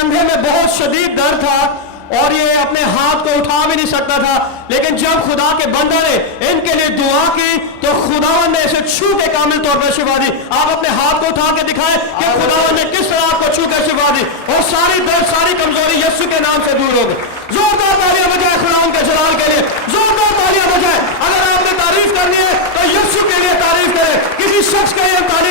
कंधे में बहुत शदीद दर्द था और ये अपने हाथ को उठा भी नहीं सकता था, लेकिन जब खुदा के बंदे ने इनके लिए दुआ की तो खुदावन ने इसे छू के कामिल तौर पर शिफा दी। आप अपने हाथ को उठा के दिखाएं कि खुदावन ने किस तरह आपको छू के शिफा दी और सारी दर्द सारी कमजोरी यीशु के नाम से दूर हो गई। जोरदार तालियां बजाएं खुदावन के जलाल के लिए, जोरदार तालियां बजाएं। अगर आपने तारीफ करनी है तो यीशु के लिए तारीफ करें, किसी शख्स के लिए तारीफ